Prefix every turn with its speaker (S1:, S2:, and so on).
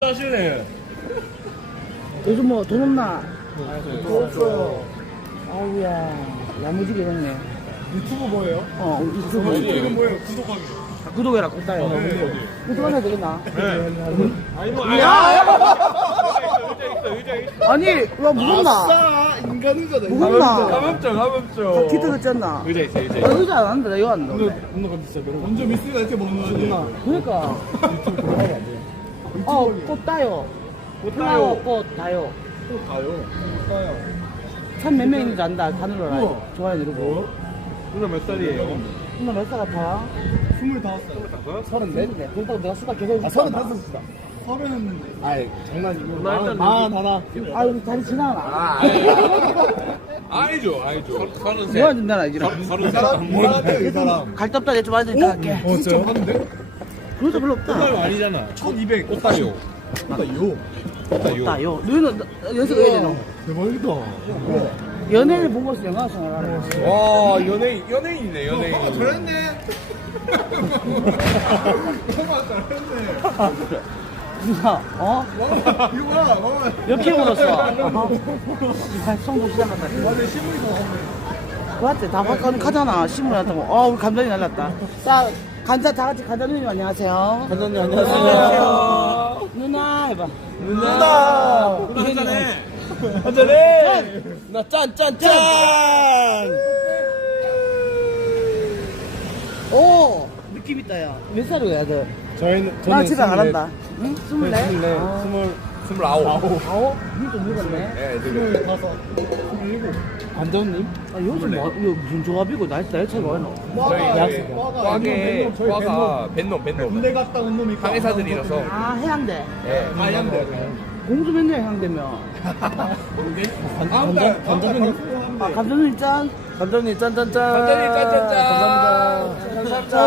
S1: 하시네.
S2: 요즘 뭐 돈 없나? 돈 없어. 아우야, 야무지게 됐네.
S3: 유튜브 뭐예요?
S2: 유튜브.
S3: 이건 뭐예요? 구독하기.
S2: 구독해라, 꿀따요. 구독하면 되겠나?
S3: 아니 뭐
S2: 아니, 와, 무겁나?
S3: 아싸 인간 의자다.
S2: 무겁나?
S1: 가볍죠.
S2: 기타 듣지 않나?
S1: 의자 있어, 의자.
S2: 나 의자 안 한다, 나 이거 안 넣어.
S3: 먼저 미스가 이렇게 먹는 거지.
S2: 그러니까.
S3: 유튜브 들어가면 안 돼.
S2: 꽃 따요. 플라워 꽃 따요.
S3: 또 가요. 가요.
S2: 참 몇 명 있는지 안다. 다 눌러라.
S3: 우와.
S2: 좋아요 누르고.
S1: 누나 몇 살이에요?
S2: 누나 몇 살 같아?
S3: 25살.
S2: 34인데. 그렇다고 내가 수다 계속
S3: 아 35살이다. 30. 아이 장난이고.
S1: 누나 일단
S3: 하나.
S2: 아, 우리 다리 지나나.
S1: 아니죠. 서른 세.
S2: 뭐 한다나 이제.
S1: 서른 세.
S3: 사람이야 이 사람.
S2: 갈 데 없다. 내좀 앉으니까 할게.
S3: 진짜 많은데?
S2: 그래도 별로 없다.
S1: 꽃다요 아니잖아.
S3: 1200.
S1: 꽃다요.
S3: 요.
S1: 꽃다요.
S2: 따요. 너희는 연습 해야 되노?
S3: 대박이다.
S2: 연예인을 보고 있어. 영화 생활하는.
S1: 와 연예인이네 연예인.
S3: 잘했네. 정말 잘했네.
S2: 누나,
S3: 이거 봐.
S2: 몇개 물었어? 송도 시작한다.
S3: 완전 신문이 더 나오네.
S2: 맞지? 다 가잖아. 신문 같은 거. 우리 감독님 날랐다. 자, 간자, 다 같이 간자님 안녕하세요.
S1: 간장님
S2: 안녕하세요. 누나, 해봐.
S1: 누나 한잔해. 한잔해. 나 짠.
S2: 오! 느낌 있다, 야. 몇 살이야, 너? 나 집에 안 한다. 응? 24?
S1: 29.
S2: 아홉? 니좀 늙었네.
S1: 네, 지금
S3: 27.
S2: 감독님? 아, 요즘 뭐, 이거 무슨 조합이고, 나이 차이가 왜 나?
S1: 과게 과가 벤놈.
S3: 군대 갔다 온 놈이
S1: 항해사들이라서.
S2: 아, 해양대.
S1: 네.
S3: 하얀데.
S2: 공주 맨날 해양대면.
S3: 감독님.
S2: 아, 감독님 짠.
S1: 감독님 짠. 감사합니다.